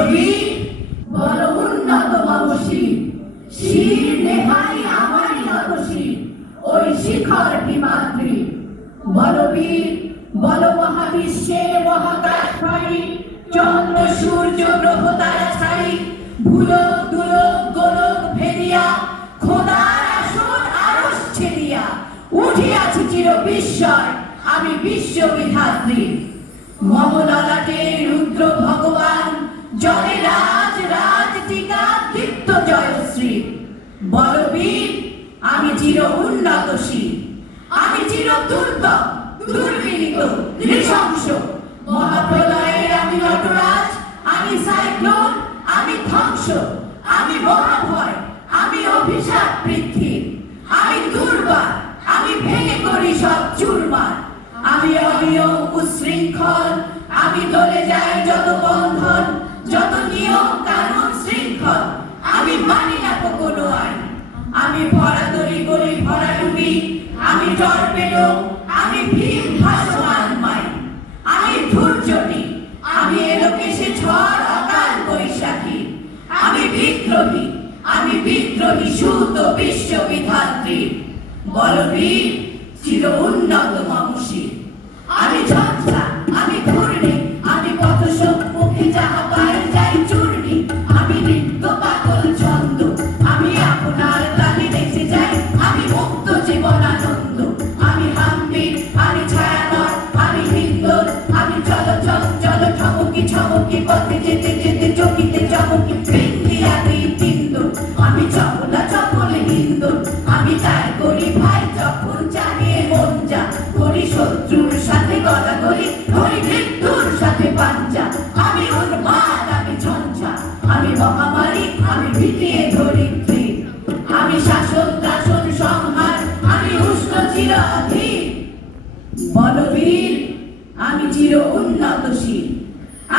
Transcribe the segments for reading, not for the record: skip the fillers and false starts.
বলবীর বল উন্নত মমশী শির নেহাই আমারই নতশী ওই শিখর হিমাদ্রি। বলবীর বল মহাবিশ্বে মহাকাশ ফাঁড়ি চন্দ্র সূর্য গ্রহ তারা ছাড়ি ভুলোক দুলোক গোলক ভেদিয়া খোদার আসন আরশ ছেড়িয়া উঠিয়াছি চির বিস্ময় আমি বিশ্ববিধাত্রী। মমললাটে রুদ্র ভগবান জলে রাজ রাজ টিকা দীপ্ত জয়শ্রী। বলবীর আমি চির উন্নতশী আমি চির দুর্দম দুর্বিনীত নৃশংস মহাপ্রলয়ের আমি নটরাজ আমি সাইক্লোন আমি ধ্বংস আমি মহাভয় আমি অভিশাপ পৃথ্বী আমি দুর্বার আমি ভেঙে করি সব চুরমার আমি অনিয়ম উশৃঙ্খল আমি দলে যাই যত বন্ধন যত নিয়ম কানুন শৃঙ্খল আমি মানি না কোনো আইন। আমি ভরাতরি করি ভরাডুবি আমি টর্পেডো আমি ভীম ভাসমান মাই আমি ধূর্জটি আমি এলোকেশে ঝড় অকাল বৈশাখী আমি বিদ্রোহী সুত বিশ্ববিধাত্রী। বলবীর চির উন্নত মমশী আমি ঝঞ্ঝা আমি ঘূর্ণি আমি পথ সম্মুখে যাহা পাই যাই চূর্ণি আমি নৃত্য পাগল ছন্দ আমি আপনার তালে নেচে যাই আমি মুক্ত জীবনানন্দ আমি হাম্বির আমি ছায়ানর আমি হিন্দর আমি চল ঠমকি ঠমকি পথে যেতে যেতে চকিতে চমকি বিন্দিয়াদি তিন্দর আমি চপলা চপল হিন্দর আমি তাই করি ভাই যখন চাহে মন যা করি শত্রুর সাথে গলাগলি করি মৃত্যুর সাথে পাঞ্জা আমি উন্মাদ আমি ঝঞ্ঝা আমি মহামারী আমি ভিটিয়ে ধরিত্রী আমি শাসন দাসন সংহার আমি উষ্ণ চির অধীর। বলবীর আমি চির উন্নতশীল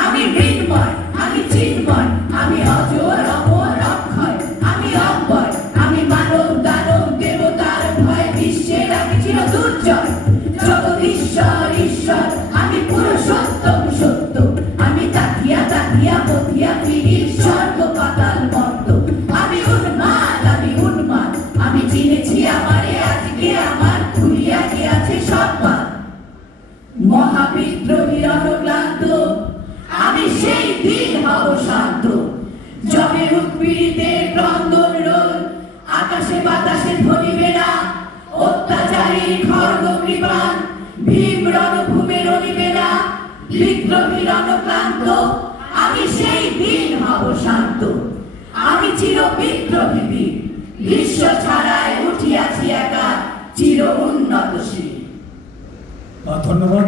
আমি মৃন্ময় আমি চিন্ময় আমি অজর অমর অক্ষয় আমি অব্যয় আমি মানব দানব দেবতার ভয় বিশ্বের আমি চির দুর্জয় জগদীশ্বর ঈশ্বর আমি পুরুষোত্তম সত্য আমি তাকিয়া তাকিয়া পথিয়া ফিরি স্বর্গ পাতাল মর্ত আমি উন্মাদ আমি চিনেছি আমারে আজকে আমার খুলিয়া গিয়াছে সব বাদ। মহাবিদ্রোহীর অনুক্লান্ত আমি সেই দিন হব শান্ত যবে উৎপীড়িতের ক্রন্দন রোল আকাশে বাতাসে ধ্বনিবে না অত্যাচারী খড়গ কৃপান ভীম রণভূমে রণিবে না বিদ্রোহীর অনুক্লান্ত আমি সেই দিন হব শান্ত আমি চির বিদ্রোহী বিশ্ব ছাড়ায় উঠিয়াছি একা চির উন্নতশীল। ধন্যবাদ।